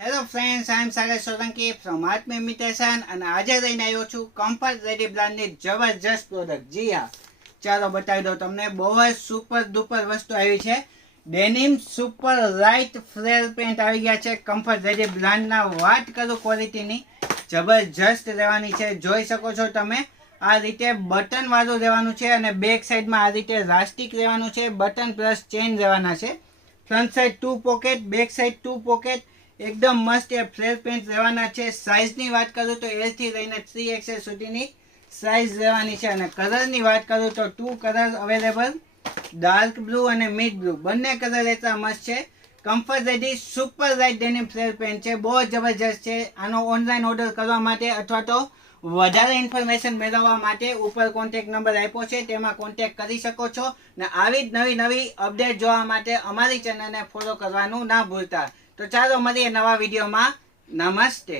Hello friends, I am Sagar Solanki from Aatm imitation અને આજે લઈને આવ્યો છું કમ્ફર્ટ રેડી બ્રાન્ડની જબરજસ્ત પ્રોડક્ટ. જી હા, ચાલો બતાવી દો તમને. બહુ જ સુપર ડુપર વસ્તુ આવી છે. Denim super light flare pant આવી ગયા છે કમ્ફર્ટ રેડી બ્રાન્ડના. વાત કરું ક્વોલિટીની, જબરજસ્ત રહેવાની છે. જોઈ શકો છો તમે, આ રીતે બટન વાળું રહેવાનું છે અને બેક સાઈડમાં આ રીતે રાસ્ટિક રહેવાનું છે. બટન પ્લસ ચેન રહેવાના છે. Front side 2 pocket, back side 2 pocket. એકદમ મસ્ત એ ફ્લેર પેન્ટ રહેવાના છે. સાઇઝની વાત કરું તો L થી લઈને 3XL સુધીની સાઇઝ રહેવાની છે. અને કલરની વાત કરું તો 2 કલર અવેલેબલ, ડાર્ક બ્લુ અને મિડ બ્લુ. બંને કલર એટલા મસ્ત છે. Comfort ready super light denim flare pant છે. બહુ જબરજસ્ત છે. આનો ઓનલાઈન ઓર્ડર કરવા માટે અથવા તો વધારે ઇન્ફોર્મેશન મેળવવા માટે ઉપર કોન્ટેક્ટ નંબર આપ્યો છે, તેમાં કોન્ટેક્ટ કરી શકો છો. ને આવી જ નવી નવી અપડેટ જોવા માટે અમારી ચેનલને ફોલો કરવાનું ના ભૂલતા. તો ચાલો મળીએ નવા વિડીયોમાં. નમસ્તે.